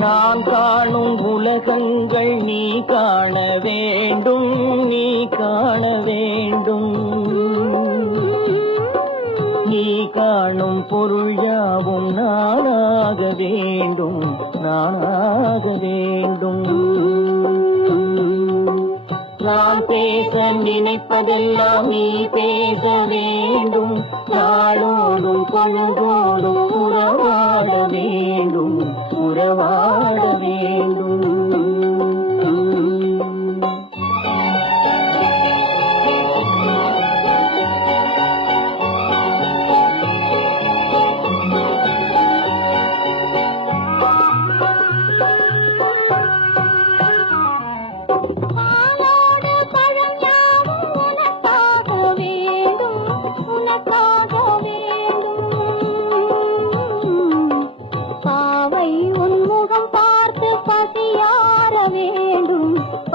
நான் காணும் உலகங்கள் நீ காண வேண்டும் நீ காண வேண்டும். நீ காணும் பொருள் யாவும் நானாக வேண்டும் நானாக வேண்டும். நான் பேச நினைப்பதெல்லாம் நீ பேச வேண்டும் நாளோடும் பொழுதோடும் உறவாட வேண்டும். உறவாட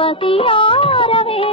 வேண்டும்